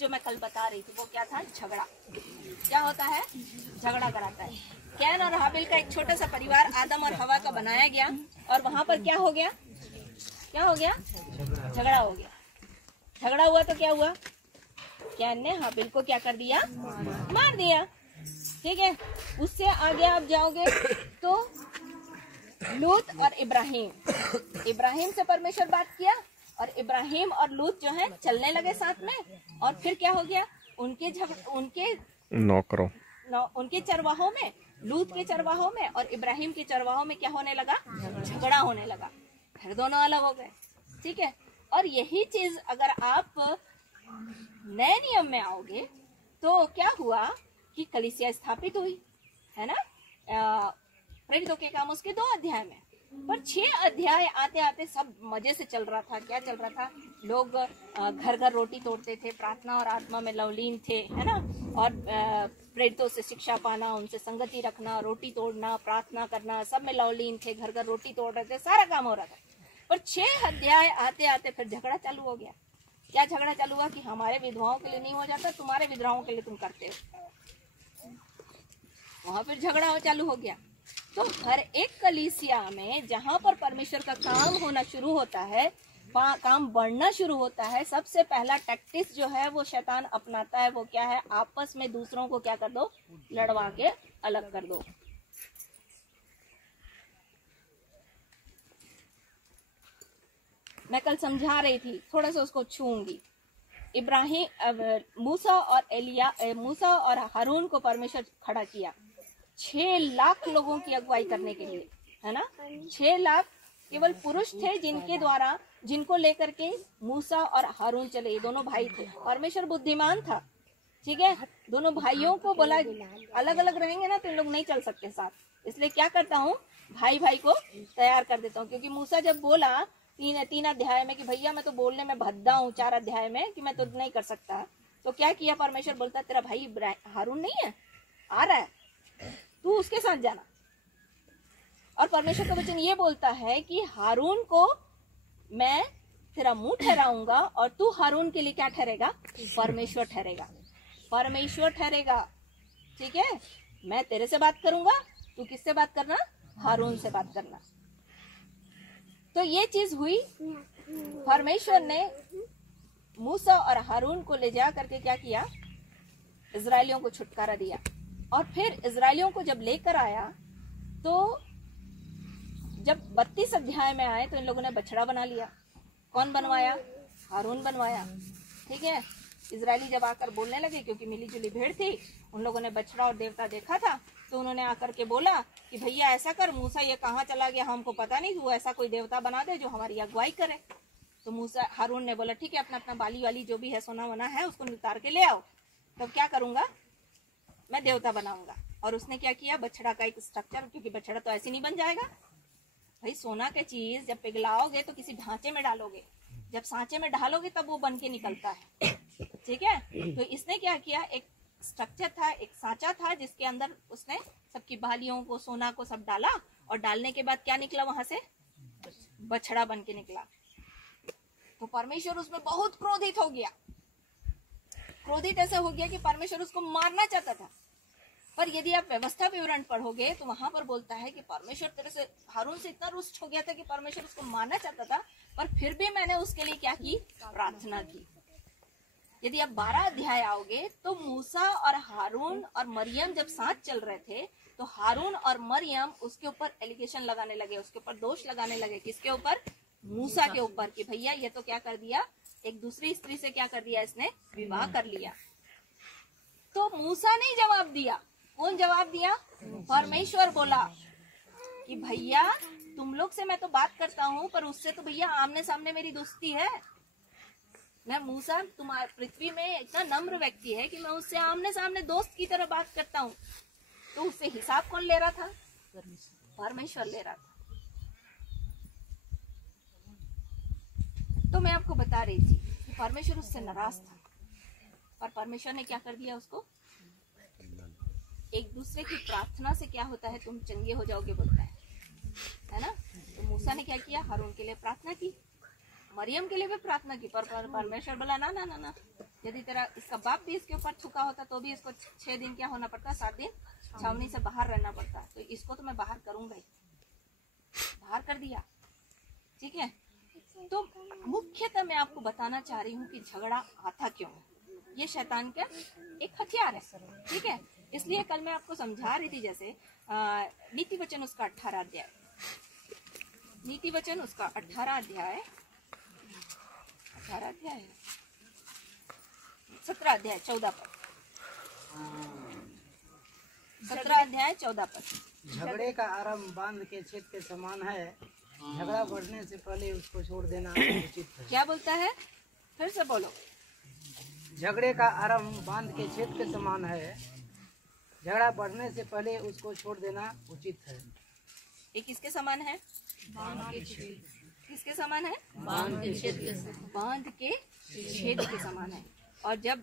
जो मैं कल बता रही थी वो क्या था? झगड़ा। क्या होता है? झगड़ा कराता है। कैन और हाबिल का एक छोटा सा परिवार आदम और हवा का बनाया गया और वहां पर क्या हो गया? क्या हो गया? झगड़ा हो गया। झगड़ा हुआ तो क्या हुआ? कैन ने हाबिल को क्या कर दिया? मार दिया। ठीक है, उससे आगे आप जाओगे तो लूत और इब्राहिम से परमेश्वर बात किया और इब्राहिम और लूत जो है चलने लगे साथ में। और फिर क्या हो गया? उनके चरवाहों में, लूत के चरवाहों में और इब्राहिम के चरवाहों में क्या होने लगा? झगड़ा होने लगा। फिर दोनों अलग हो गए। ठीक है, और यही चीज अगर आप नए नियम में आओगे तो क्या हुआ कि कलीसिया स्थापित हुई, है ना? प्रेरितों के काम उसके 2 अध्याय में, पर 6 अध्याय आते आते सब मजे से चल रहा था। क्या चल रहा था? लोग घर घर रोटी तोड़ते थे, प्रार्थना और आत्मा में लवलीन थे, है ना? और प्रेरितों से शिक्षा पाना, उनसे संगति रखना, रोटी तोड़ना, प्रार्थना करना, सब में लवलीन थे, घर घर रोटी तोड़ रहे थे, सारा काम हो रहा था। पर 6 अध्याय आते आते फिर झगड़ा चालू हो गया। क्या झगड़ा चालू हुआ? कि हमारे विधवाओं के लिए नहीं हो जाता, तुम्हारे विधवाओं के लिए तुम करते हो। वहां फिर झगड़ा चालू हो गया। तो हर एक कलीसिया में जहां पर परमेश्वर का काम होना शुरू होता है, काम बढ़ना शुरू होता है, सबसे पहला टैक्टिस जो है वो शैतान अपनाता है। वो क्या है? आपस में दूसरों को क्या कर दो? लड़वा के अलग कर दो। मैं कल समझा रही थी, थोड़ा सा उसको छूंगी। मूसा और हारून को परमेश्वर खड़ा किया 6 लाख लोगों की अगुवाई करने के लिए, है ना? 6 लाख केवल पुरुष थे जिनको लेकर के मूसा और हारून चले। ये दोनों भाई थे। परमेश्वर बुद्धिमान था। ठीक है, दोनों भाइयों को बोला अलग अलग रहेंगे ना तो इन लोग नहीं चल सकते साथ, इसलिए क्या करता हूँ? भाई भाई को तैयार कर देता हूँ। क्योंकि मूसा जब बोला 3 अध्याय में कि भैया मैं तो बोलने में भद्दा हूँ, 4 अध्याय में कि मैं तो नहीं कर सकता, तो क्या किया? परमेश्वर बोलता तेरा भाई हारून नहीं है, आ रहा है, तू उसके साथ जाना। और परमेश्वर का वचन ये बोलता है कि हारून को मैं तेरा मुंह ठहराऊंगा और तू हारून के लिए क्या ठहरेगा? परमेश्वर ठहरेगा। परमेश्वर ठहरेगा। ठीक है, मैं तेरे से बात करूंगा, तू किससे बात करना? हारून से बात करना। तो ये चीज हुई। परमेश्वर ने मूसा और हारून को ले जा करके क्या किया? इजरायलियों को छुटकारा दिया। और फिर इजरायलियों को जब लेकर आया तो जब 32 अध्याय में आए तो इन लोगों ने बछड़ा बना लिया। कौन बनवाया? हारून बनवाया। ठीक है, इजरायली जब आकर बोलने लगे, क्योंकि मिली जुली भीड़ थी, उन लोगों ने बछड़ा और देवता देखा था, तो उन्होंने आकर के बोला कि भैया ऐसा कर, मूसा ये कहाँ चला गया, हमको पता नहीं, वो ऐसा कोई देवता बना दे जो हमारी अगुवाई करे। तो मूसा हारून ने बोला ठीक है, अपना अपना बाली वाली जो भी है, सोना वना है, उसको नितार के ले आओ, तो क्या करूंगा? मैं देवता बनाऊंगा। और उसने क्या किया? बछड़ा का एक स्ट्रक्चर, क्योंकि बछड़ा तो ऐसे नहीं बन जाएगा भाई, सोना की चीज जब पिघलाओगे तो किसी ढांचे में डालोगे, जब सांचे में डालोगे तब वो बन के निकलता है। ठीक है, तो इसने क्या किया? एक स्ट्रक्चर था, एक सांचा था, जिसके अंदर उसने सबकी बालियों को, सोना को सब डाला, और डालने के बाद क्या निकला वहां से? बछड़ा बन के निकला। तो परमेश्वर उसमें बहुत क्रोधित हो गया। क्रोधित ऐसा हो गया कि परमेश्वर उसको मारना चाहता था। पर यदि आप व्यवस्था विवरण पढ़ोगे तो वहां पर बोलता है कि परमेश्वर तेरे से, हारून से इतना रुष्ट हो गया था कि परमेश्वर उसको मारना चाहता था, पर फिर भी मैंने उसके लिए क्या की? प्रार्थना की। यदि आप 12 अध्याय आओगे तो मूसा और हारून और मरियम जब साथ चल रहे थे तो हारून और मरियम उसके ऊपर एलिगेशन लगाने लगे, उसके ऊपर दोष लगाने लगे। किसके ऊपर? मूसा के ऊपर, कि भैया ये तो क्या कर दिया, एक दूसरी स्त्री से क्या कर दिया, इसने विवाह कर लिया। तो मूसा ने जवाब दिया। कौन जवाब दिया? परमेश्वर बोला कि भैया तुम लोग से मैं तो बात करता हूँ, पर उससे तो भैया आमने सामने मेरी दोस्ती है। मैं मूसा तुम्हारे पृथ्वी में इतना नम्र व्यक्ति है कि मैं उससे आमने सामने दोस्त की तरह बात करता हूँ। तो उससे हिसाब कौन ले रहा था? परमेश्वर ले रहा था। तो मैं आपको बता रही थी कि परमेश्वर उससे नाराज था, पर परमेश्वर ने क्या कर दिया? उसको एक दूसरे की प्रार्थना से क्या होता है? तुम चंगे हो जाओगे बोलता है ना? तो मूसा ने क्या किया? हारून के लिए प्रार्थना की, मरियम के लिए भी प्रार्थना की, पर परमेश्वर बोला ना ना ना ना, यदि तेरा इसका बाप भी इसके ऊपर थूका होता तो भी इसको 6 दिन क्या होना पड़ता, 7 दिन छावनी से बाहर रहना पड़ता। तो इसको तो मैं बाहर करूंगा ही, बाहर कर दिया। ठीक है, तो मुख्यतः मैं आपको बताना चाह रही हूँ कि झगड़ा आता क्यों है। ये शैतान का एक हथियार है। ठीक है, इसलिए कल मैं आपको समझा रही थी, जैसे नीति वचन उसका 18 अध्याय, नीति वचन उसका 18 अध्याय 17 अध्याय 14 पद, 17 अध्याय 14 पद। झगड़े का आरंभ बांध के छेद के समान है, झगड़ा बढ़ने से पहले उसको छोड़ देना उचित है। क्या बोलता है, फिर से बोलो। झगड़े का आरंभ बांध के छेद के समान है, झगड़ा बढ़ने से पहले उसको छोड़ देना उचित है। ये किसके समान है, किसके समान है, बांध के छेद के समान है। और जब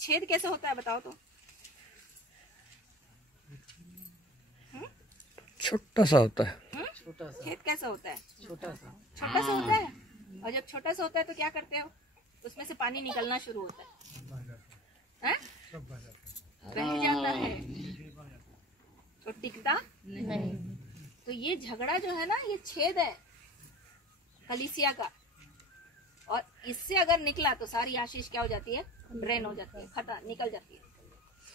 छेद कैसे होता है बताओ तो, छोटा सा होता है। छोटा सा, छेद कैसा होता है, छोटा सा, छोटा सा होता है। और जब छोटा सा होता है तो क्या करते हो, उसमें से पानी निकलना शुरू होता है, बह जाता है, तो टिकता नहीं। तो ये झगड़ा जो है ना, ये छेद है कलीसिया का, और इससे अगर निकला तो सारी आशीष क्या हो जाती है, ड्रेन हो जाती है, खत्म, निकल जाती है।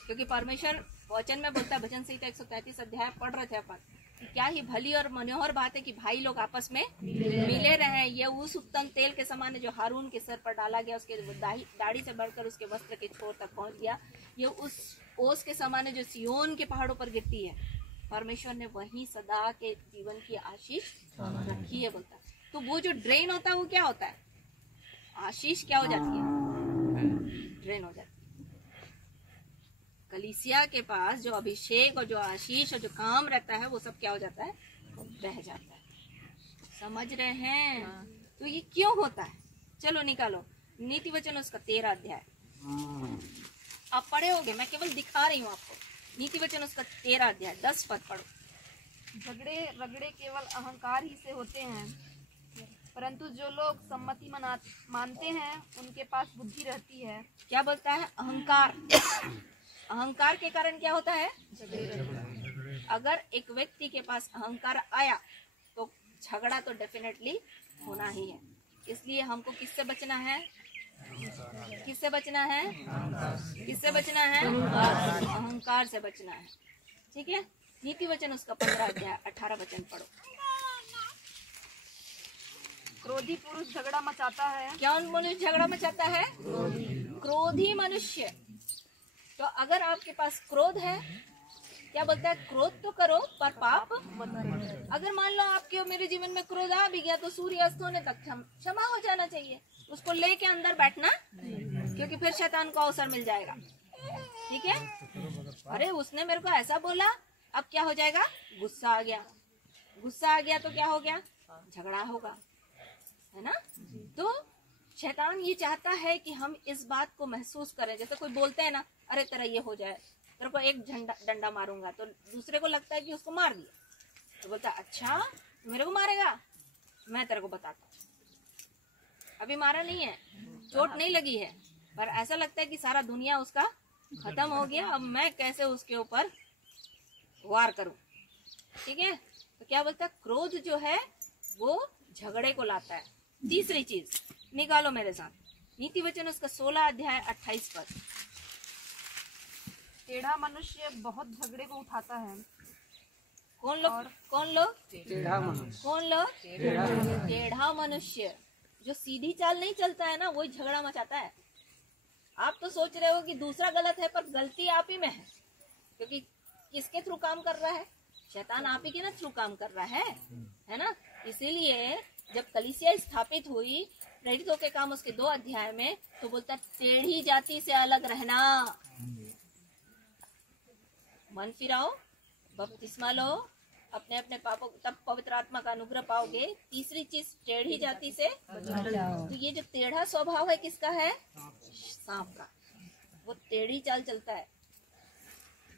क्योंकि परमेश्वर वचन में बोलता है, भजन संहिता 133 अध्याय पढ़ रहे थे अपन, कि क्या ही भली और मनोहर बात है कि भाई लोग आपस में मिले रहे। ये उस उत्तम तेल के समान है जो हारून के सर पर डाला गया, उसके दाढ़ी से बढ़कर उसके वस्त्र के छोर तक पहुंच गया। ये उस ओस के समान है जो सियोन के पहाड़ों पर गिरती है। परमेश्वर ने वही सदा के जीवन की आशीष रखी है बोलता। तो वो जो ड्रेन होता है वो क्या होता है, आशीष क्या हो जाती है, ड्रेन हो जाती है। कलीसिया के पास जो अभिषेक और जो आशीष और जो काम रहता है वो सब क्या हो जाता है, बह जाता है। समझ रहे हैं? तो ये क्यों होता है, चलो निकालो नीति वचन उसका 13 अध्याय। आप पढ़े होगे, मैं केवल दिखा रही हूँ आपको। नीति वचन उसका 13 अध्याय 10 पद पढ़ो। झगड़े रगड़े केवल अहंकार ही से होते हैं, परंतु जो लोग सम्मति मानते हैं उनके पास बुद्धि रहती है। क्या बोलता है, अहंकार। अहंकार के कारण क्या होता है, अगर एक व्यक्ति के पास अहंकार आया तो झगड़ा तो डेफिनेटली होना ही है। इसलिए हमको किससे बचना है, किससे बचना है, किससे बचना है, अहंकार से बचना है। ठीक है, नीति वचन उसका 15 अध्याय 18 वचन पढ़ो। क्रोधी पुरुष झगड़ा मचाता है। कौन मनुष्य झगड़ा मचाता है, क्रोधी मनुष्य। तो अगर आपके पास क्रोध है, क्या बोलता है, क्रोध तो करो पर पाप मत करो। अगर मान लो आपके मेरे जीवन में क्रोध आ भी गया तो सूर्यास्त होने तक क्षमा हो जाना चाहिए, उसको लेके अंदर बैठना, क्योंकि फिर शैतान को अवसर मिल जाएगा। ठीक है, अरे उसने मेरे को ऐसा बोला, अब क्या हो जाएगा, गुस्सा आ गया। गुस्सा आ गया तो क्या हो गया, झगड़ा होगा, है ना। तो शैतान ये चाहता है कि हम इस बात को महसूस करें। जैसे कोई बोलते हैं ना, अरे तेरा ये हो जाए, तेरे को एक डंडा मारूंगा, तो दूसरे को लगता है कि उसको मार दिया, तो बोलता है अच्छा मेरे को मारेगा, मैं तेरे को बताता हूँ। अभी मारा नहीं है, चोट नहीं लगी है, पर ऐसा लगता है कि सारा दुनिया उसका खत्म हो गया, अब मैं कैसे उसके ऊपर वार करूं। ठीक है, तो क्या बोलता है, क्रोध जो है वो झगड़े को लाता है। तीसरी चीज निकालो मेरे साथ, नीति वचन उसका 16 अध्याय 28 पद। टेढ़ा मनुष्य बहुत झगड़े को उठाता है। कौन लोग, कौन लोग, टेढ़ा मनुष्य, कौन लोग, टेढ़ा मनुष्य। जो सीधी चाल नहीं चलता है ना, वही झगड़ा मचाता है। आप तो सोच रहे हो कि दूसरा गलत है, पर गलती आप ही में है, क्योंकि किसके थ्रू काम कर रहा है, शैतान आप ही के ना थ्रू काम कर रहा है ना। इसीलिए जब कलीसिया स्थापित हुई, प्रेरितों के काम उसके 2 अध्याय में, तो बोलता टेढ़ी जाति से अलग रहना, मन फिराओ, बपतिस्मा लो, अपने अपने पापों, तब पवित्र आत्मा का अनुग्रह पाओगे। तीसरी चीज, टेढ़ी जाति से तो ये जो टेढ़ा स्वभाव है किसका है, सांप का, वो टेढ़ी चाल चलता है।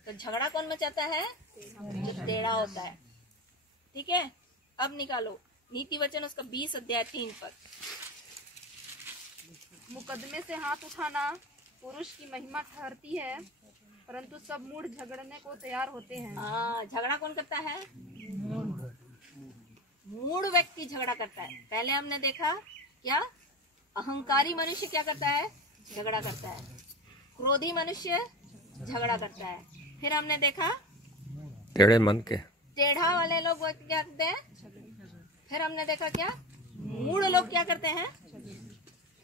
तो झगड़ा कौन मचाता है, जो टेढ़ा होता है। ठीक है, अब निकालो नीति वचन उसका 20 अध्याय 3 पद। मुकदमे से हाथ उठाना पुरुष की महिमा ठहरती है, परंतु सब मूढ़ झगड़ने को तैयार होते हैं। हाँ, झगड़ा कौन करता है? मूढ़ व्यक्ति झगड़ा करता है। पहले हमने देखा क्या, अहंकारी मनुष्य क्या करता है? झगड़ा करता है। क्रोधी मनुष्य झगड़ा करता है। फिर हमने देखा टेढ़े मन के, टेढ़ा वाले लोग वो क्या करते हैं? फिर हमने देखा क्या, मूढ़ लोग क्या करते हैं?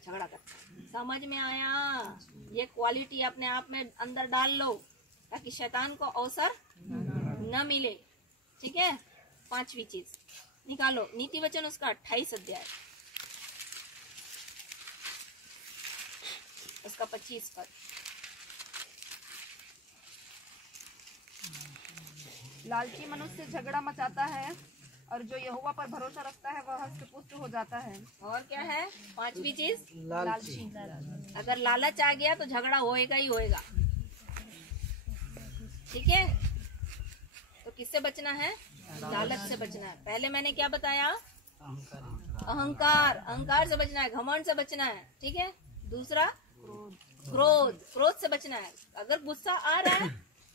झगड़ा करते हैं। समझ में आया? ये क्वालिटी अपने आप में अंदर डाल लो ताकि शैतान को अवसर न मिले। ठीक है। पांचवी चीज निकालो, नीति वचन उसका 28 अध्याय उसका 25 पद। लालची मनुष्य झगड़ा मचाता है, और जो यहोवा पर भरोसा रखता है वह हष्टपुष्ट हो जाता है। और क्या है पांचवी चीज? लालची। अगर लालच आ गया तो झगड़ा होएगा ही होएगा। ठीक है। तो किससे बचना है? लालच से बचना है। पहले मैंने क्या बताया? अहंकार, अहंकार से बचना है। घमंड से बचना है। ठीक है। दूसरा क्रोध, क्रोध से बचना है। अगर गुस्सा आ रहा है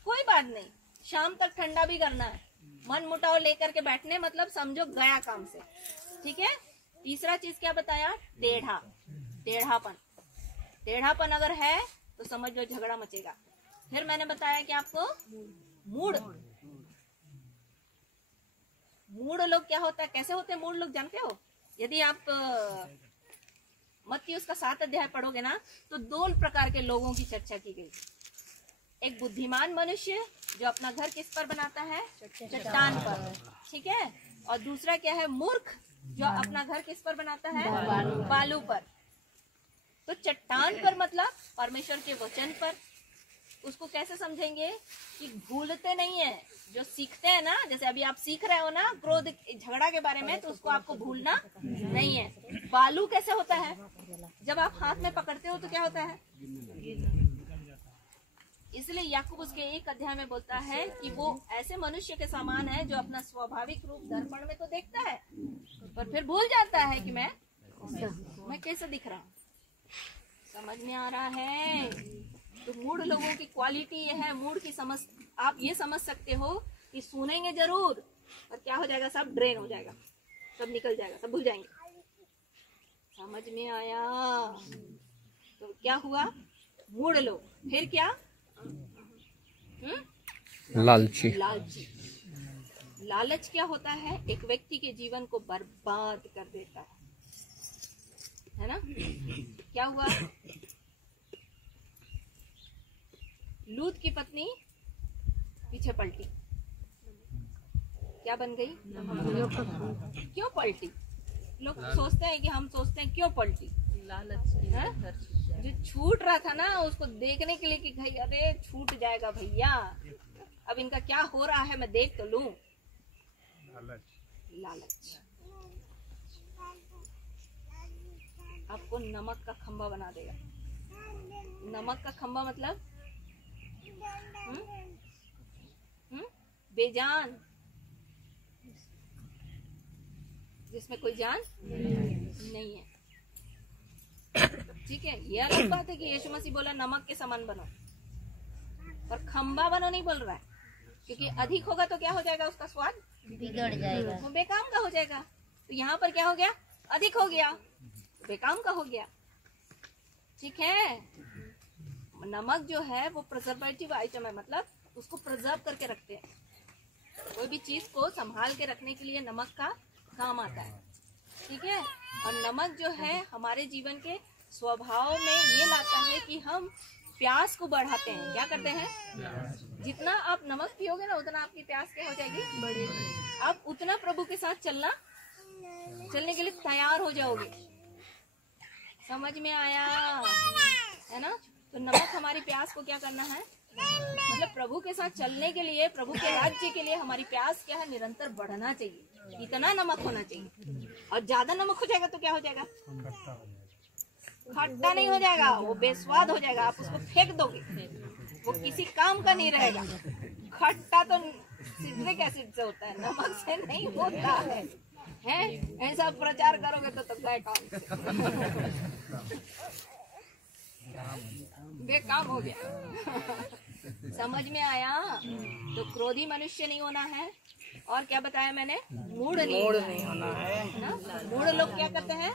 कोई बात नहीं, शाम तक ठंडा भी करना है। मन मुटाव लेकर के बैठने मतलब समझो गया काम से। ठीक है। तीसरा चीज क्या बताया? टेढ़ा, टेढ़ापन। टेढ़ापन अगर है तो समझ लो झगड़ा मचेगा। फिर मैंने बताया कि आपको मूढ़, मूढ़ लोग क्या होता है, कैसे होते हैं मूढ़ लोग जानते हो? यदि आप मत्ती उसका 7 अध्याय पढ़ोगे ना तो 2 प्रकार के लोगों की चर्चा की गई। एक बुद्धिमान मनुष्य जो अपना घर किस पर बनाता है? चट्टान पर। ठीक है। और दूसरा क्या है? मूर्ख जो अपना घर किस पर बनाता है? बालू पर। तो चट्टान पर मतलब परमेश्वर के वचन पर। उसको कैसे समझेंगे कि भूलते नहीं है, जो सीखते हैं ना, जैसे अभी आप सीख रहे हो ना क्रोध झगड़ा के बारे में, तो उसको आपको भूलना नहीं है। बालू कैसे होता है? जब आप हाथ में पकड़ते हो तो क्या होता है? इसलिए याकूब उसके 1 अध्याय में बोलता है कि वो ऐसे मनुष्य के समान है जो अपना स्वाभाविक रूप दर्पण में तो देखता है पर फिर भूल जाता है कि मैं कैसे दिख रहा हूँ। समझ में आ रहा है? तो मूढ़ लोगों की क्वालिटी ये है। मूढ़ की समझ आप ये समझ सकते हो कि सुनेंगे जरूर पर क्या हो जाएगा? सब ड्रेन हो जाएगा, सब निकल जाएगा, सब भूल जाएंगे। समझ में आया? तो क्या हुआ? मूढ़ लोग। फिर क्या? लालची। लालची। लालच क्या होता है? एक व्यक्ति के जीवन को बर्बाद कर देता है ना? क्या हुआ? लूत की पत्नी पीछे पलटी, क्या बन गई? क्यों पलटी? लोग सोचते हैं कि हम सोचते हैं क्यों पलटी? लालच। जो छूट रहा था ना उसको देखने के लिए कि भाई अरे छूट जाएगा भैया, अब इनका क्या हो रहा है मैं देख तो लूं। लालच आपको नमक का खंभा बना देगा। नमक का खंभा मतलब बेजान, जिसमें कोई जान नहीं है। ठीक है। ये अलग बात है कि यीशु मसीह बोला नमक के समान बनो, पर खंभा बनो नहीं बोल रहा है, क्योंकि अधिक होगा तो क्या हो जाएगा? उसका स्वाद बिगड़ जाएगा, वो बेकाम का हो जाएगा। तो यहाँ पर क्या हो गया? अधिक हो गया, बेकाम का हो गया। ठीक है। नमक जो है वो प्रिजर्वेटिव आइटम है, मतलब उसको प्रिजर्व करके रखते हैं। कोई भी चीज को संभाल के रखने के लिए नमक का काम आता है। ठीक है। और नमक जो है हमारे जीवन के स्वभाव में ये लाता है कि हम प्यास को बढ़ाते हैं। क्या करते हैं? जितना आप नमक पियोगे ना उतना आपकी प्यास क्या हो जाएगी? बढ़ेगी। आप उतना प्रभु के साथ चलने के लिए तैयार हो जाओगे। समझ में आया है ना? तो नमक हमारी प्यास को क्या करना है? मतलब प्रभु के साथ चलने के लिए, प्रभु के राज्य के लिए हमारी प्यास क्या है? निरंतर बढ़ना चाहिए। इतना नमक होना चाहिए। और ज्यादा नमक हो जाएगा तो क्या हो जाएगा? खट्टा नहीं हो जाएगा, वो बेस्वाद हो जाएगा। आप उसको फेंक दोगे, वो किसी काम का नहीं रहेगा। खट्टा तो सिट्रिक एसिड से होता है, नमक से नहीं होता है। ऐसा प्रचार करोगे तो गए काम। होता है। बेकाम हो गया। समझ में आया? तो क्रोधी मनुष्य नहीं होना है। और क्या बताया मैंने? मूड नहीं होना है ना। मूड लोग क्या करते हैं?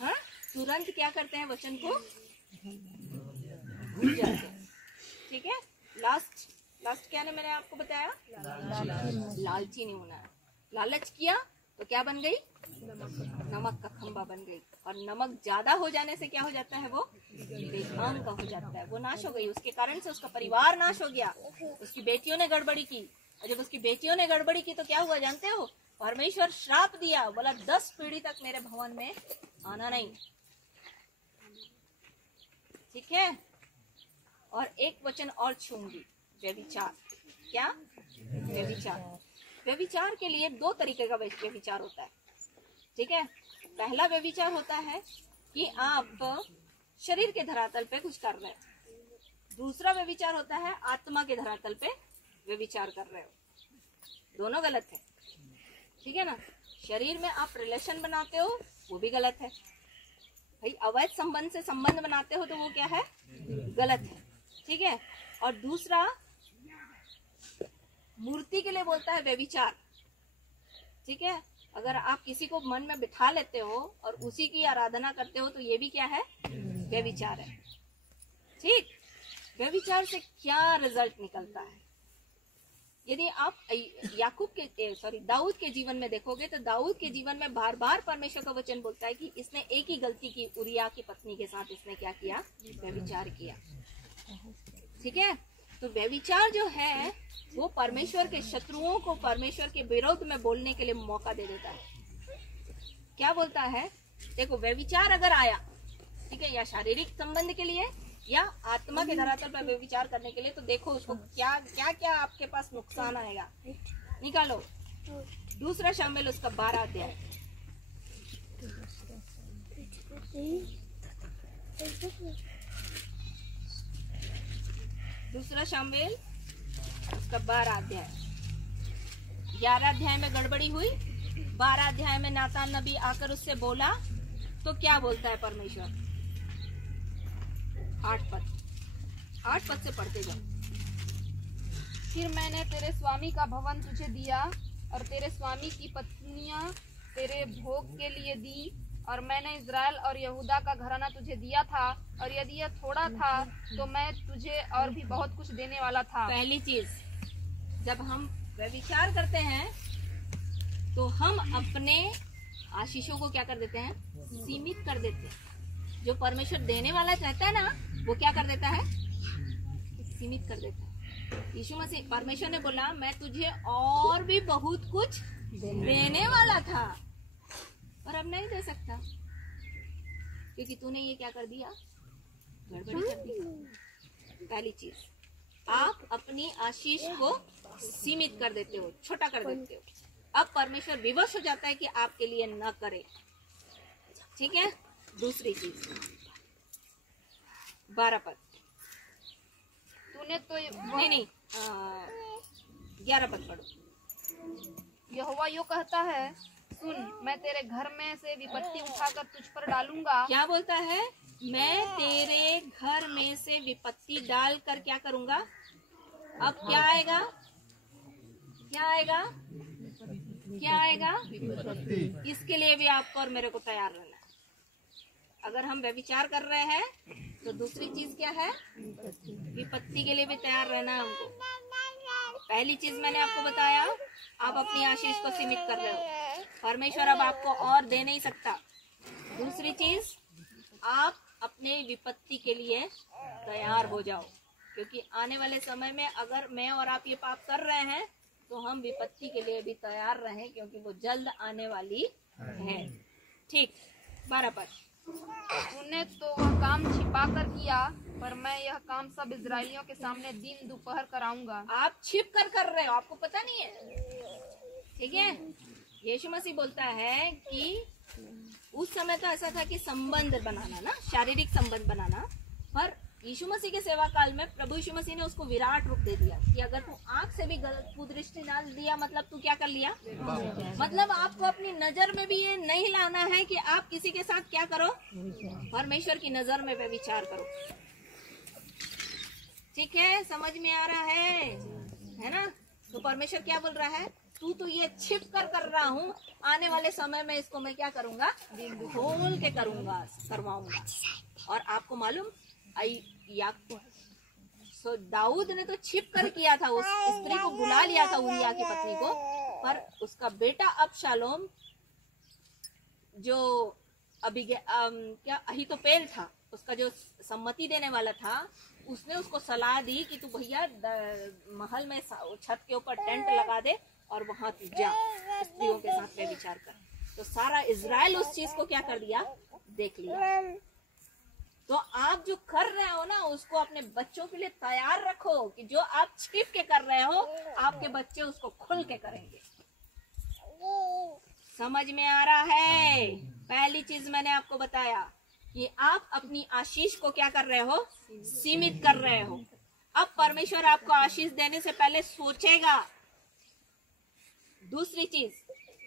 हाँ, तुरंत क्या करते हैं? वचन को भूल जाते हैं। ठीक है। लास्ट क्या मैंने आपको बताया? लालची नहीं होना है। लालच किया तो क्या बन गई? नमक का खंबा बन गई। और नमक ज्यादा हो जाने से क्या हो जाता है? वो बेकाम का हो जाता है। वो नाश हो गई। उसके कारण से उसका परिवार नाश हो गया। उसकी बेटियों ने गड़बड़ी की। और जब उसकी बेटियों ने गड़बड़ी की तो क्या हुआ जानते हो? परमेश्वर श्राप दिया, बोला 10 पीढ़ी तक मेरे भवन में आना नहीं। ठीक है। और एक वचन और छूंगी, व्यभिचार। क्या? व्यभिचार। व्यभिचार के लिए 2 तरीके का व्यभिचार होता है। ठीक है। पहला व्यभिचार होता है कि आप शरीर के धरातल पे कुछ कर रहे हो। दूसरा व्यभिचार होता है आत्मा के धरातल पे व्यभिचार कर रहे हो। दोनों गलत है। ठीक है ना। शरीर में आप रिलेशन बनाते हो, वो भी गलत है भाई। अवैध संबंध से संबंध बनाते हो तो वो क्या है? गलत है। ठीक है। और दूसरा मूर्ति के लिए बोलता है व्यभिचार। ठीक है। अगर आप किसी को मन में बिठा लेते हो और उसी की आराधना करते हो तो ये भी क्या है? व्यभिचार है। ठीक। व्यभिचार से क्या रिजल्ट निकलता है? यदि आप दाऊद के जीवन में देखोगे तो दाऊद के जीवन में बार बार परमेश्वर का वचन बोलता है कि इसने एक ही गलती की, उरिया की पत्नी के साथ इसने क्या किया? व्यभिचार किया। ठीक है। तो व्यभिचार जो है वो परमेश्वर के शत्रुओं को परमेश्वर के विरोध में बोलने के लिए मौका दे देता है। क्या बोलता है? देखो, व्यभिचार अगर आया, ठीक है, या शारीरिक संबंध के लिए या आत्मा के धरातल पर व्यभिचार करने के लिए, तो देखो उसको क्या क्या क्या आपके पास नुकसान आएगा। निकालो। दूसरा शामिल उसका 12 अध्याय। दूसरा शामिल उसका 12 अध्याय। 11 अध्याय में गड़बड़ी हुई, 12 अध्याय में नातान नबी आकर उससे बोला तो क्या बोलता है परमेश्वर? 8 पद से पढ़ते जाओ। फिर मैंने तेरे स्वामी का भवन तुझे दिया और तेरे स्वामी की पत्नियां तेरे भोग के लिए दी, और मैंने इज़राइल और यहूदा का घराना तुझे दिया था, और यदि यह थोड़ा था तो मैं तुझे और भी बहुत कुछ देने वाला था। पहली चीज, जब हम व्यभिचार करते हैं तो हम अपने आशीषों को क्या कर देते हैं? सीमित कर देते हैं। जो परमेश्वर देने वाला चाहता है ना, वो क्या कर देता है? सीमित कर देता है। यीशु मसीह, परमेश्वर ने बोला मैं तुझे और भी बहुत कुछ देने वाला था, पर अब नहीं दे सकता क्योंकि तूने ये क्या कर दिया? गड़बड़ी कर दी। पहली चीज, आप अपनी आशीष को सीमित कर देते हो, छोटा कर देते हो। अब परमेश्वर विवश हो जाता है कि आपके लिए न करे। ठीक है। दूसरी चीज, 12 पद। तूने तो नहीं 11 पद पढ़ो। यहोवा यो कहता है, सुन, मैं तेरे घर में से विपत्ति उठाकर तुझ पर डालूंगा। क्या बोलता है? मैं तेरे घर में से विपत्ति डालकर क्या करूंगा? अब क्या आएगा? क्या आएगा? क्या आएगा? इसके लिए भी आपको और मेरे को तैयार रहना है। अगर हम व्यभिचार कर रहे हैं तो दूसरी चीज क्या है? विपत्ति के लिए भी तैयार रहना है हमको। पहली चीज मैंने आपको बताया, आप अपनी आशीष को सीमित कर रहे हो, परमेश्वर अब आपको और दे नहीं सकता। दूसरी चीज, आप अपने विपत्ति के लिए तैयार हो जाओ, क्योंकि आने वाले समय में अगर मैं और आप ये पाप कर रहे हैं तो हम विपत्ति के लिए भी तैयार रहें, क्योंकि वो जल्द आने वाली है। ठीक। 12 पद। तूने तो वह काम छिपा कर किया, पर मैं यह काम सब इजरायलियों के सामने दिन दोपहर कराऊंगा। आप छिप कर रहे हो, आपको पता नहीं है। ठीक है। यीशु मसीह बोलता है कि उस समय तो ऐसा था कि संबंध बनाना ना, शारीरिक संबंध बनाना, पर यीशु मसीह के सेवा काल में प्रभु यीशु मसीह ने उसको विराट रूप दे दिया कि अगर तू आंख से भी गलत कुदृष्टि डाल दिया, मतलब तू क्या कर लिया, मतलब आपको अपनी नजर में भी ये नहीं लाना है कि आप किसी के साथ क्या करो, परमेश्वर की नजर में व्यभिचार करो। ठीक है, समझ में आ रहा है ना? तो परमेश्वर क्या बोल रहा है, तू तो ये छिप कर रहा हूँ, आने वाले समय में इसको मैं क्या करूंगा, खोल के करवाऊंगा। और आपको मालूम दाऊद ने तो छिप कर किया था, उस स्त्री को बुला लिया था, उरिया की पत्नी को, पर उसका बेटा अबशालोम जो क्या अहीतोपेल था, उसका जो सम्मति देने वाला था, उसने उसको सलाह दी कि तू भैया महल में छत के ऊपर टेंट लगा दे और वहां तू जा स्त्रियों के साथ में विचार कर। तो सारा इजराइल उस चीज को क्या कर दिया, देख लिया। तो आप जो कर रहे हो ना, उसको अपने बच्चों के लिए तैयार रखो कि जो आप छिप के कर रहे हो, आपके बच्चे उसको खुल के करेंगे। समझ में आ रहा है? पहली चीज मैंने आपको बताया कि आप अपनी आशीष को क्या कर रहे हो, सीमित कर रहे हो। अब परमेश्वर आपको आशीष देने से पहले सोचेगा। दूसरी चीज,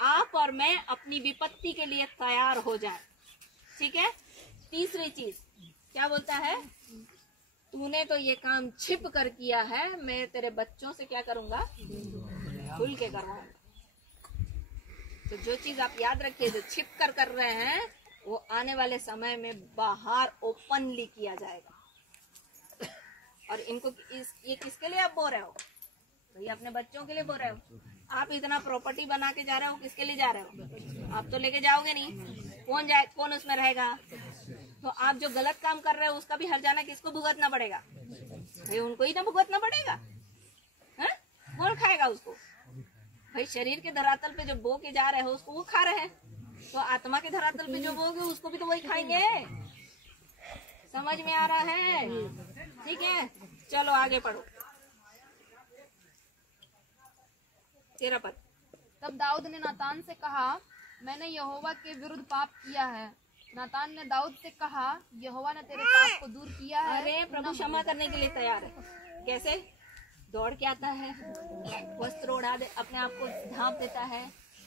आप और मैं अपनी विपत्ति के लिए तैयार हो जाए। ठीक है। तीसरी चीज क्या बोलता है, तूने तो ये काम छिप कर किया है, मैं तेरे बच्चों से क्या करूंगा, खुल के करवाऊंगा। तो जो चीज आप याद रखिए, जो छिप कर रहे हैं, वो आने वाले समय में बाहर ओपनली किया जाएगा। और इनको ये किसके लिए आप बोल रहे हो, तो ये अपने बच्चों के लिए बोल रहे हो। आप इतना प्रॉपर्टी बना के जा रहे हो, किसके लिए जा रहे हो? आप तो लेके जाओगे नहीं, कौन उसमें रहेगा? तो आप जो गलत काम कर रहे हो, उसका भी हर्जाना किसको भुगतना पड़ेगा? भाई उनको ही ना भुगतना पड़ेगा, है? कौन खाएगा उसको? भाई शरीर के धरातल पे जो बो के जा रहे हो, उसको वो खा रहे हैं, तो आत्मा के धरातल पे जो बोगे उसको भी तो वही खाएंगे। समझ में आ रहा है? ठीक है, चलो आगे पढ़ो। 13 पद। तब दाऊद ने नातान से कहा, मैंने यहोवा के विरुद्ध पाप किया है। नातान ने दाऊद से कहा, यहोवा ने तेरे पाप को दूर किया है। अरे प्रभु क्षमा करने के लिए तैयार है। कैसे? दौड़ के आता है, वस्त्र उड़ा दे, अपने आप को ढांप देता है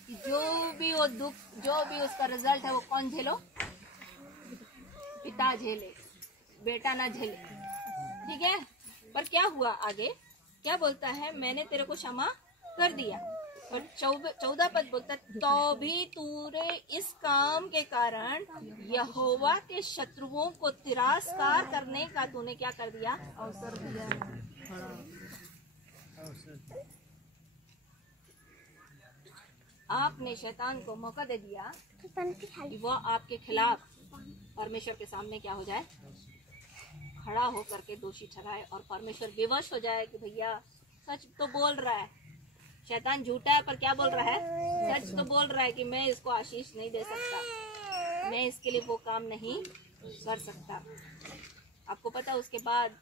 कि जो भी वो दुख, जो भी उसका रिजल्ट है, वो कौन झेलो? पिता झेले, बेटा ना झेले। ठीक है। पर क्या हुआ आगे? क्या बोलता है, मैंने तेरे को क्षमा कर दिया। और 14 पद बोलता, तो भी तूने इस काम के कारण यहोवा के शत्रुओं को तिरस्कार करने का तूने क्या कर दिया, अवसर दिया। आपने शैतान को मौका दे दिया कि वो आपके खिलाफ परमेश्वर के सामने क्या हो जाए, खड़ा होकर के दोषी ठहराए, और परमेश्वर विवश हो जाए कि भैया सच तो बोल रहा है, शैतान झूठा है पर क्या बोल रहा है, सच तो बोल रहा है कि मैं इसको आशीष नहीं दे सकता, मैं इसके लिए वो काम नहीं कर सकता। आपको पता, उसके बाद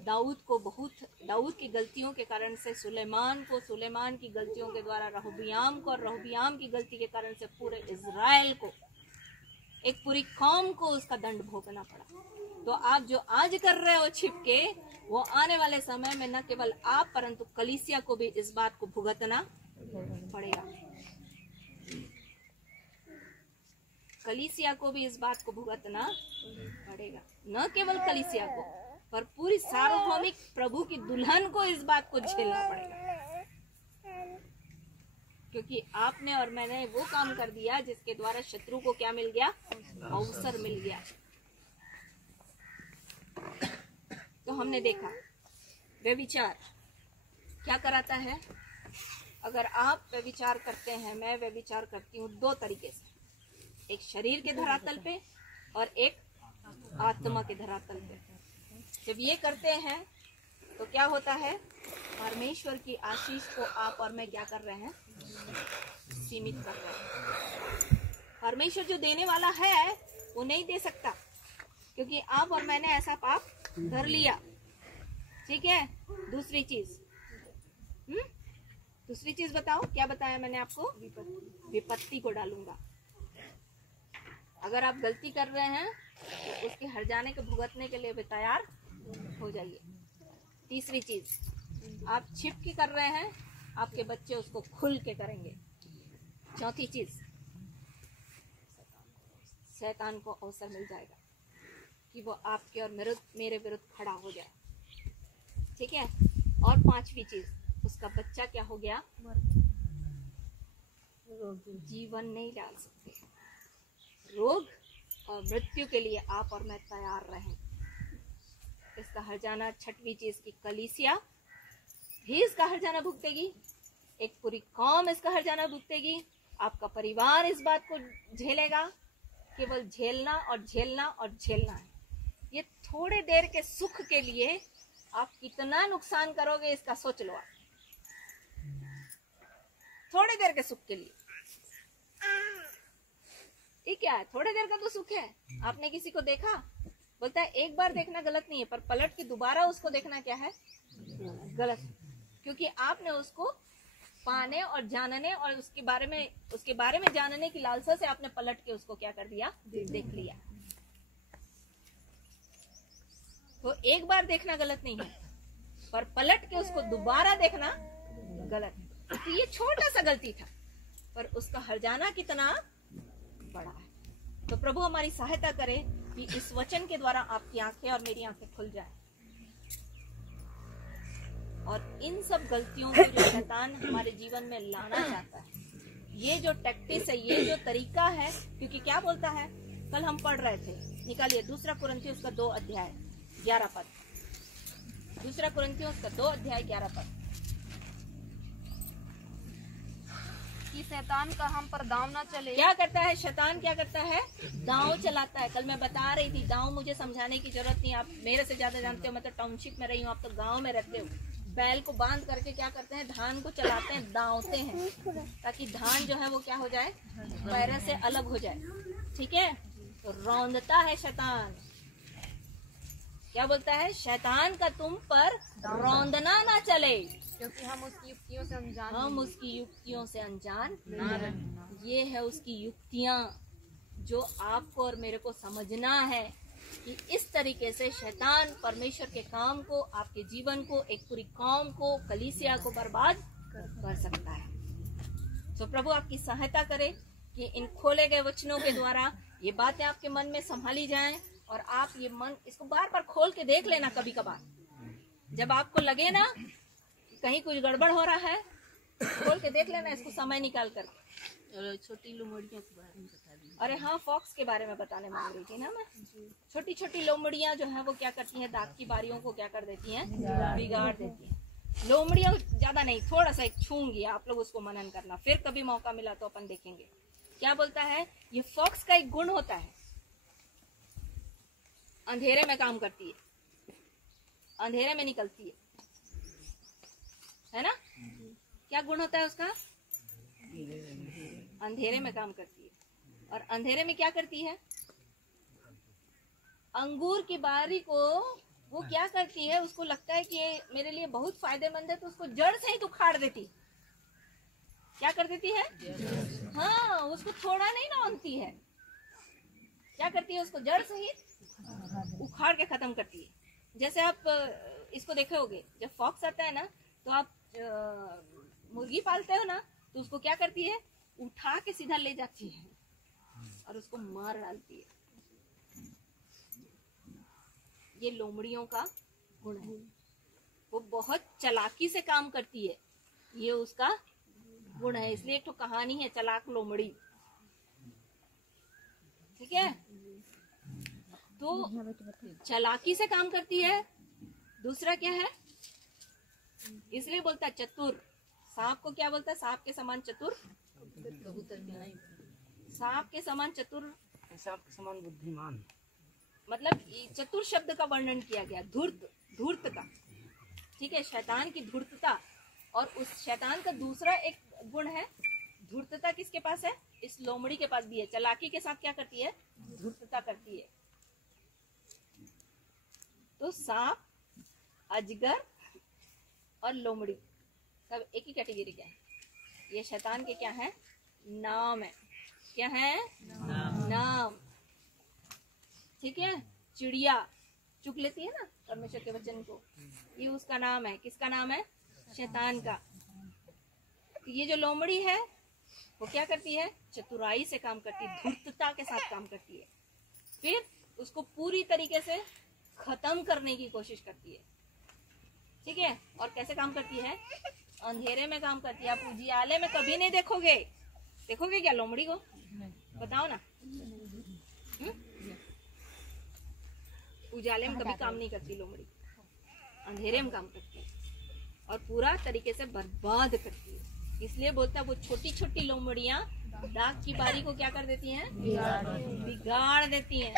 दाऊद की गलतियों के कारण से सुलेमान की गलतियों के द्वारा रहोबियाम को, और रहोबियाम की गलती के कारण से पूरे इजराइल को, एक पूरी कौम को उसका दंड भोगना पड़ा। तो आप जो आज कर रहे हो छिप के, वो आने वाले समय में न केवल आप परंतु कलीसिया को भी इस बात को भुगतना पड़ेगा। कलीसिया को भी इस बात को भुगतना पड़ेगा। न केवल कलीसिया को, पर पूरी सार्वभौमिक प्रभु की दुल्हन को इस बात को झेलना पड़ेगा, क्योंकि आपने और मैंने वो काम कर दिया जिसके द्वारा शत्रु को क्या मिल गया, अवसर मिल गया। तो हमने देखा व्यभिचार क्या कराता है। अगर आप व्यभिचार करते हैं, मैं व्यभिचार करती हूँ, दो तरीके से, एक शरीर के धरातल पे और एक आत्मा के धरातल पे। जब ये करते हैं तो क्या होता है, परमेश्वर की आशीष को आप और मैं क्या कर रहे हैं, सीमित कर रहे हैं। परमेश्वर जो देने वाला है वो नहीं दे सकता, क्योंकि आप और मैंने ऐसा पाप कर लिया। ठीक है। दूसरी चीज बताओ, क्या बताया मैंने आपको, विपत्ति को डालूंगा। अगर आप गलती कर रहे हैं तो उसके हर्जाने के भुगतने के लिए भी तैयार हो जाइए। तीसरी चीज, आप छिप के कर रहे हैं, आपके बच्चे उसको खुल के करेंगे। चौथी चीज, शैतान को अवसर मिल जाएगा कि वो आपके और मेरे विरुद्ध खड़ा हो जाए। ठीक है। और पांचवी चीज, उसका बच्चा क्या हो गया, जीवन नहीं डाल सकते। रोग और मृत्यु के लिए आप और मैं तैयार रहें। इसका हर्जाना, छठवीं चीज की कलीसिया भी इसका हर्जाना भुगतेगी, एक पूरी कौम इसका हर्जाना भुगतेगी, आपका परिवार इस बात को झेलेगा। केवल झेलना और झेलना और झेलना है। ये थोड़े देर के सुख के लिए आप कितना नुकसान करोगे इसका सोच लो आप। थोड़े देर के सुख के लिए, ये क्या है, थोड़े देर का तो सुख है। आपने किसी को देखा, बोलता है एक बार देखना गलत नहीं है, पर पलट के दोबारा उसको देखना क्या है, गलत है। क्योंकि आपने उसको पाने और जानने और उसके बारे में जानने की लालसा से आपने पलट के उसको क्या कर दिया, देख लिया। तो एक बार देखना गलत नहीं है, पर पलट के उसको दोबारा देखना गलत है। तो ये छोटा सा गलती था, पर उसका हर्जाना कितना बड़ा है। तो प्रभु हमारी सहायता करे कि इस वचन के द्वारा आपकी आंखें और मेरी आंखें खुल जाए, और इन सब गलतियों को जो शैतान हमारे जीवन में लाना चाहता है, ये जो टैक्टिस है, ये जो तरीका है। क्योंकि क्या बोलता है, कल हम पढ़ रहे थे, निकालिए 2 कुरिन्थियों उसका 2 अध्याय 11 पद। 2 कुरिन्थियों उसका 2 अध्याय 11 पद। कि शैतान का हम पर दांव न चले। क्या करता है शैतान, क्या करता है, दांव चलाता है। कल मैं बता रही थी, दांव मुझे समझाने की जरूरत नहीं, आप मेरे से ज्यादा जानते हो। मैं तो टाउनशिप में रही हूँ, आप तो गांव में रहते हो। बैल को बांध करके क्या करते हैं, धान को चलाते हैं, दावते हैं, ताकि धान जो है वो क्या हो जाए, पैरे से अलग हो जाए। ठीक है। तो रौंदता है शैतान। क्या बोलता है, शैतान का तुम पर रौंदना ना चले, क्योंकि हम उसकी युक्तियों से अनजान हम उसकी युक्तियों से अनजान ना रहें। ये है उसकी युक्तियां जो आपको और मेरे को समझना है कि इस तरीके से शैतान परमेश्वर के काम को, आपके जीवन को, एक पूरी कौम को, कलीसिया को बर्बाद कर सकता है। तो प्रभु आपकी सहायता करे कि इन खोले गए वचनों के द्वारा ये बातें आपके मन में संभाली जाएं, और आप ये मन इसको बार बार खोल के देख लेना। कभी कभार जब आपको लगे ना कहीं कुछ गड़बड़ हो रहा है, खोल के देख लेना इसको, समय निकाल कर। और छोटी लोमड़ियों के बारे में बता दी। अरे हाँ, फॉक्स के बारे में बताने मांग रही थी ना मैं। छोटी छोटी लोमड़ियां जो है वो क्या करती हैं, दाग की बारियों को क्या कर देती हैं, बिगाड़ देती हैं। लोमड़ियां ज्यादा नहीं, थोड़ा सा एक छूंगी, आप लोग उसको मनन करना, फिर कभी मौका मिला तो अपन देखेंगे। क्या बोलता है, ये फॉक्स का एक गुण होता है, अंधेरे में काम करती है, अंधेरे में निकलती है ना। क्या गुण होता है उसका, अंधेरे में काम करती है। और अंधेरे में क्या करती है, अंगूर की बारी को वो क्या करती है, उसको लगता है कि ये मेरे लिए बहुत फायदेमंद है, तो उसको जड़ से ही तो उखाड़ देती। क्या कर देती है, हाँ, उसको थोड़ा नहीं नौंदती है, क्या करती है, उसको जड़ से ही उखाड़ के खत्म करती है। जैसे आप इसको देखे होगे, जब फॉक्स आता है ना, तो आप मुर्गी पालते हो ना, तो उसको क्या करती है, उठा के सीधा ले जाती है और उसको मार डालती है। ये लोमड़ियों का गुण है, वो बहुत चालाकी से काम करती है, ये उसका गुण है। इसलिए एक तो कहानी है, चालाक लोमड़ी। ठीक है, तो चालाकी से काम करती है। दूसरा क्या है, इसलिए बोलता है चतुर। सांप को क्या बोलता है, सांप के समान चतुर, सांप के समान चतुर, सांप के समान बुद्धिमान। मतलब चतुर शब्द का वर्णन किया गया, धूर्त का। ठीक है, शैतान की धूर्तता। और उस शैतान का दूसरा एक गुण है, धूर्तता किसके पास है, इस लोमड़ी के पास भी है। चालाकी के साथ क्या करती है, धूर्तता करती है। तो सांप, अजगर और लोमड़ी सब एक ही कैटेगरी का है। ये शैतान के क्या है, नाम है। क्या है, नाम। ठीक है, चिड़िया, चुक लेती है ना परमेश्वर के वचन को, ये उसका नाम है। किसका नाम है? शैतान का। तो ये जो लोमड़ी है वो क्या करती है? चतुराई से काम करती है, धूर्तता के साथ काम करती है, फिर उसको पूरी तरीके से खत्म करने की कोशिश करती है। ठीक है? और कैसे काम करती है? अंधेरे में काम करती है। आप उजियाले में कभी नहीं देखोगे। देखोगे क्या लोमड़ी को? बताओ ना। उजाले में कभी काम नहीं करती लोमड़ी, अंधेरे में काम करती है और पूरा तरीके से बर्बाद करती है। इसलिए बोलता है वो छोटी छोटी लोमड़ियां दाग की बारी को क्या कर देती हैं? बिगाड़ देती हैं,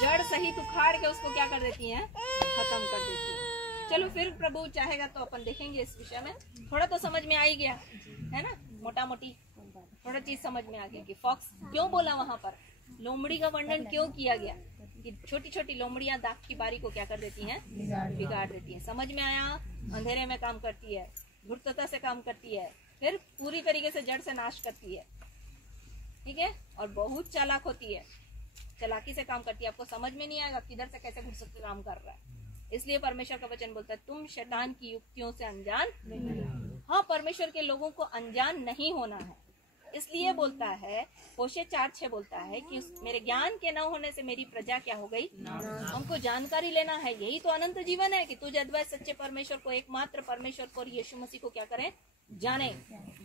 जड़ सहित उखाड़ के उसको क्या कर देती हैं? खत्म कर देती हैं। चलो फिर प्रभु चाहेगा तो अपन देखेंगे इस विषय में। थोड़ा तो समझ में आ ही गया है ना, मोटा मोटी थोड़ा चीज समझ में आ गई कि फॉक्स क्यों बोला, वहां पर लोमड़ी का वर्णन क्यों किया गया कि छोटी छोटी लोमड़ियां दाग की बारी को क्या कर देती हैं? बिगाड़ देती हैं। समझ में आया? अंधेरे में काम करती है, धूर्तता से काम करती है, फिर पूरी तरीके से जड़ से नाश करती है। ठीक है? और बहुत चालाक होती है, चालाकी से काम करती है। आपको समझ में नहीं आएगा किधर से कैसे घुस के काम कर रहा है। इसलिए परमेश्वर का वचन बोलता है तुम शैतान की युक्तियों से अनजान नहीं। हाँ, परमेश्वर के लोगों को अनजान नहीं होना है। इसलिए बोलता है, होशे 4:6 बोलता है कि मेरे ज्ञान के न होने से मेरी प्रजा क्या हो गई? हमको जानकारी लेना है। यही तो अनंत जीवन है कि तुझ अद्वैत सच्चे परमेश्वर को, एकमात्र परमेश्वर को और यीशु मसीह को क्या करें? जाने।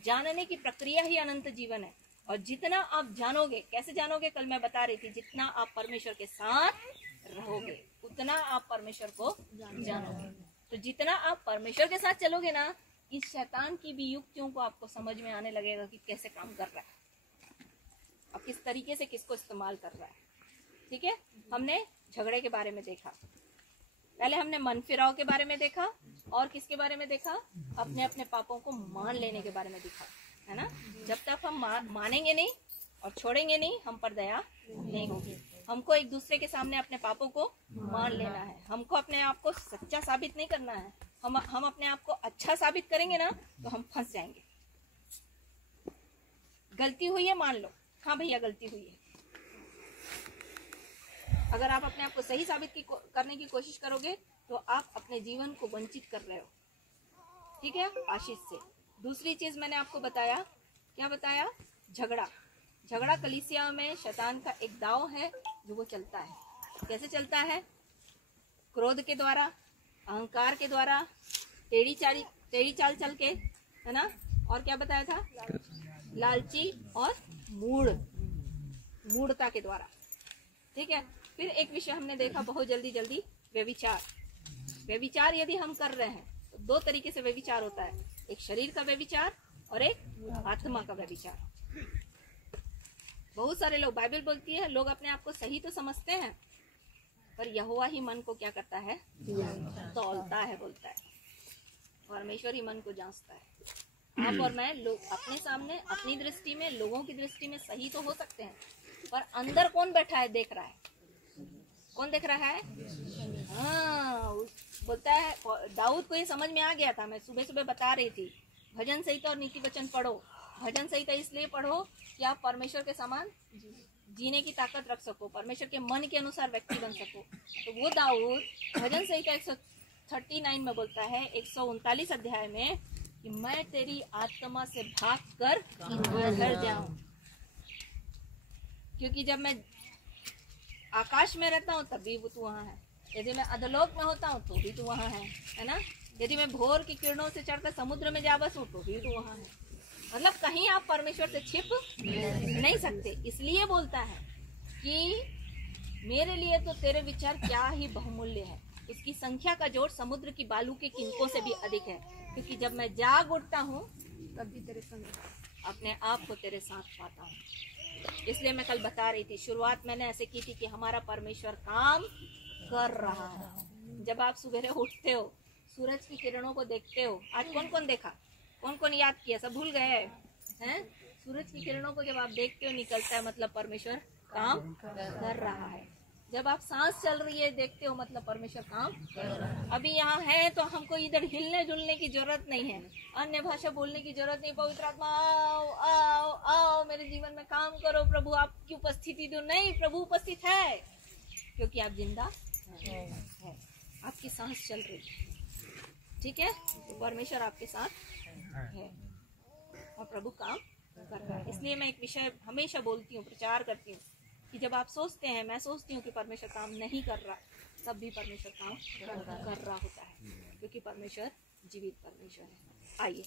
जानने की प्रक्रिया ही अनंत जीवन है। और जितना आप जानोगे, कैसे जानोगे? कल मैं बता रही थी, जितना आप परमेश्वर के साथ रहोगे उतना आप परमेश्वर को जानोगे। तो जितना आप परमेश्वर के साथ चलोगे ना, इस शैतान की भी युक्तियों को आपको समझ में आने लगेगा कि कैसे काम कर रहा है और किस तरीके से किसको इस्तेमाल कर रहा है। ठीक है? हमने झगड़े के बारे में देखा, पहले हमने मन फिराव के बारे में देखा, और किसके बारे में देखा? अपने अपने पापों को मान लेने के बारे में देखा, है ना। जब तक हम मानेंगे नहीं और छोड़ेंगे नहीं, हम पर दया नहीं होगी। हमको एक दूसरे के सामने अपने पापों को मान लेना है। हमको अपने आप को सच्चा साबित नहीं करना है। हम अपने आप को अच्छा साबित करेंगे ना तो हम फंस जाएंगे। गलती हुई है, मान लो, हाँ भैया गलती हुई है। अगर आप अपने आप को सही साबित करने की कोशिश करोगे तो आप अपने जीवन को वंचित कर रहे हो। ठीक है? आशीष से। दूसरी चीज मैंने आपको बताया, क्या बताया? झगड़ा। झगड़ा कलीसिया में शैतान का एक दाव है जो वो चलता है। कैसे चलता है? क्रोध के द्वारा, अहंकार के द्वारा, टेढ़ी चाल चल के, है ना। और क्या बताया था? लालची और मूढ़ता के द्वारा। ठीक है? फिर एक विषय हमने देखा बहुत जल्दी, व्यभिचार। व्यभिचार यदि हम कर रहे हैं तो दो तरीके से व्यभिचार होता है, एक शरीर का व्यभिचार और एक आत्मा का व्यभिचार। बहुत सारे लोग, बाइबल बोलती है, लोग अपने आप को सही तो समझते हैं पर यहोवा ही मन को क्या करता है? तौलता है, बोलता है। परमेश्वर ही मन को जांचता है। आप और मैं लोग अपने सामने, अपनी दृष्टि में, लोगों की दृष्टि में सही तो हो सकते हैं, पर अंदर कौन बैठा है देख रहा है? कौन देख रहा है? हाँ, बोलता है, दाऊद को ये समझ में आ गया था। मैं सुबह सुबह बता रही थी, भजन संहिता और नीति वचन पढ़ो। भजन संहिता इसलिए पढ़ो कि आप परमेश्वर के समान जीने की ताकत रख सको, परमेश्वर के मन के अनुसार व्यक्ति बन सको। तो वो दाऊद भजन संहिता 139 में बोलता है, 139 अध्याय में, कि मैं तेरी आत्मा से भाग कर घर जाऊं, क्योंकि जब मैं आकाश में रहता हूँ तब भी तू वहाँ है, यदि मैं अधोलोक में होता हूँ तो भी तू वहाँ है ना। यदि मैं भोर की किरणों से चढ़कर समुद्र में जा बसूं तो भी तू वहाँ है। मतलब कहीं आप परमेश्वर से छिप नहीं सकते। इसलिए बोलता है कि मेरे लिए तो तेरे विचार क्या ही बहुमूल्य है, उसकी संख्या का जोड़ समुद्र की बालू के किनकों से भी अधिक है। क्योंकि जब मैं जाग उठता हूँ तब भी तेरे संग अपने आप को तेरे साथ पाता हूँ। इसलिए मैं कल बता रही थी, शुरुआत मैंने ऐसे की थी कि हमारा परमेश्वर काम कर रहा है। जब आप सवेरे उठते हो, सूरज की किरणों को देखते हो, आज कौन कौन देखा, कौन कौन याद किया, सब भूल गए हैं? सूरज की किरणों को जब आप देखते हो निकलता है, मतलब परमेश्वर काम कर रहा है। जब आप सांस चल रही है देखते हो, मतलब परमेश्वर काम कर रहा है। अभी यहाँ है तो हमको इधर हिलने जुलने की जरूरत नहीं है, अन्य भाषा बोलने की जरूरत नहीं। पवित्र आत्मा आओ आओ आओ मेरे जीवन में काम करो, प्रभु आपकी उपस्थिति दो। नहीं, प्रभु उपस्थित है क्योंकि आप जिंदा है। आपकी सांस चल रही है, ठीक है, तो परमेश्वर आपके साथ है और प्रभु काम कर रहा है। इसलिए मैं एक विषय हमेशा बोलती हूँ, प्रचार करती हूँ कि जब आप सोचते हैं, मैं सोचती हूँ कि परमेश्वर काम नहीं कर रहा, तब भी परमेश्वर काम कर रहा होता है, क्योंकि परमेश्वर जीवित परमेश्वर है। आइए